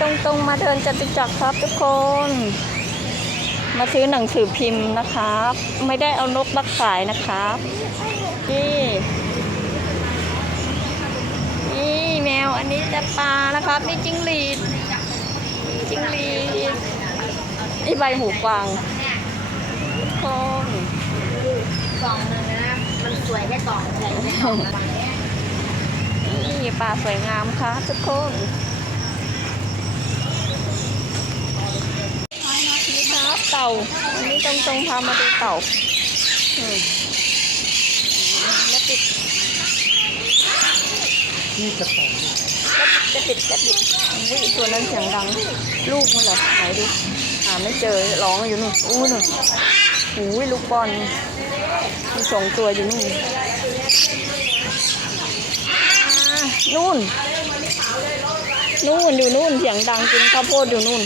ตรงๆมาเดินจตุจักรครับทุกคน มาซื้อหนังสือพิมพ์นะครับ ไม่ได้เอานกมาขายนะครับนี่นี่แมวอันนี้จะปลานะครับ นี่จิ้งหรีดจิ้งหรีดนี่ใบหูกวางทุกคนกล่องหนึงนะ มันสวยแค่กล่องใหญ่แค่กล่องนี่ยนี่ปลาสวยงามครับทุกคนครับเต่าอันนี้ตรงๆพามาดูเต่าอืมแล้วปิดนี่กระป๋องจะปิดจะปิดวิตัวนั้นเสียงดัง ลูกมันเหรอไหนดูหาไม่เจอร้องอยู่นู่นอู้นู่นหูยลูกบอลมีสองตัวอยู่นู่นนู่นนู่นอยู่นู่นเสียงดังกินข้าวโพดอยู่นู่น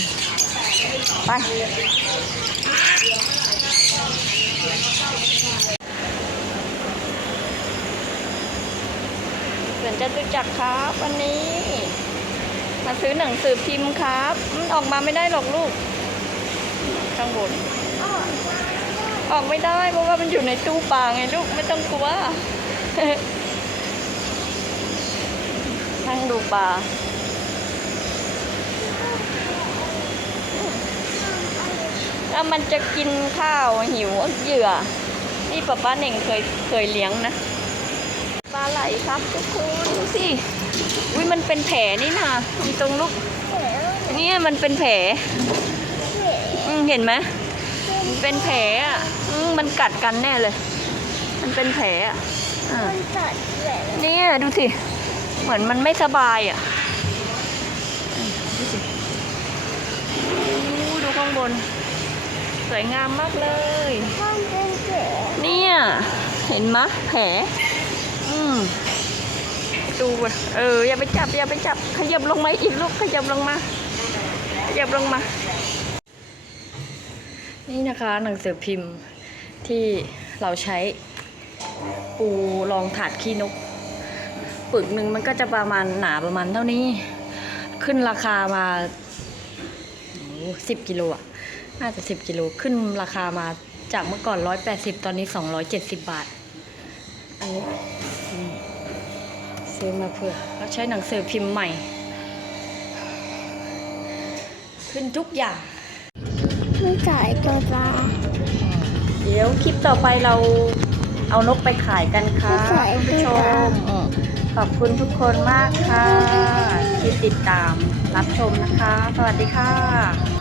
ไปเขื่อนจตุจักรครับ วันนี้ มาซื้อหนังสือพิมพ์ครับอืมออกมาไม่ได้หรอกลูก ข้างบน ออกไม่ได้เพราะว่ามันอยู่ในตู้ปลาไงลูกไม่ต้องกลัวนั่งดูปลา ถ้ามันจะกินข้าวหิวเหยื่อ นี่ป้าป้าเน่งเคยเคยเลี้ยงนะปลาไหลครับทุกคนดูสิอุ้ยมันเป็นแผลนี่นะมีตรงลูกเนี่ยมันเป็นแผลอืเห็นไหมมันเป็นแผลอะมันกัดกันแน่เลย มันเป็นแผลอะเนี่ยดูสิ เหมือนมันไม่สบายอะดูสิดูข้างบน วยงามมากเลย เนี่ย เห็นมะแผลอืมดูก่อนเอออย่าไปจับอย่าไปจับ ขยับลงมาอีกลูกขยับลงมา ขยับลงมา นี่นะคะหนังสือพิมพ์ที่เราใช้ปูรองถาดขี้นก ปึกหนึ่งมันก็จะประมาณหนาประมาณเท่านี้ ขึ้นราคามาสิบกิโลอะ น่าจะสิบกิโลขึ้นราคามาจากเมื่อก่อนร้อยแปดสิบตอนนี้สองร้อยเจ็ดสิบบาท อันนี้อืมซื้อมาเพื่อเราใช้หนังสือพิมพ์ใหม่ ขึ้นทุกอย่างไม่จ่ายตัวปลาเดี๋ยวคลิปต่อไปเราเอานกไปขายกันค่ะไปขายคุณผู้ชด้วยกัมนอืมขอบคุณทุกคนมากค่ะ ที่ติดตามรับชมนะคะ สวัสดีค่ะ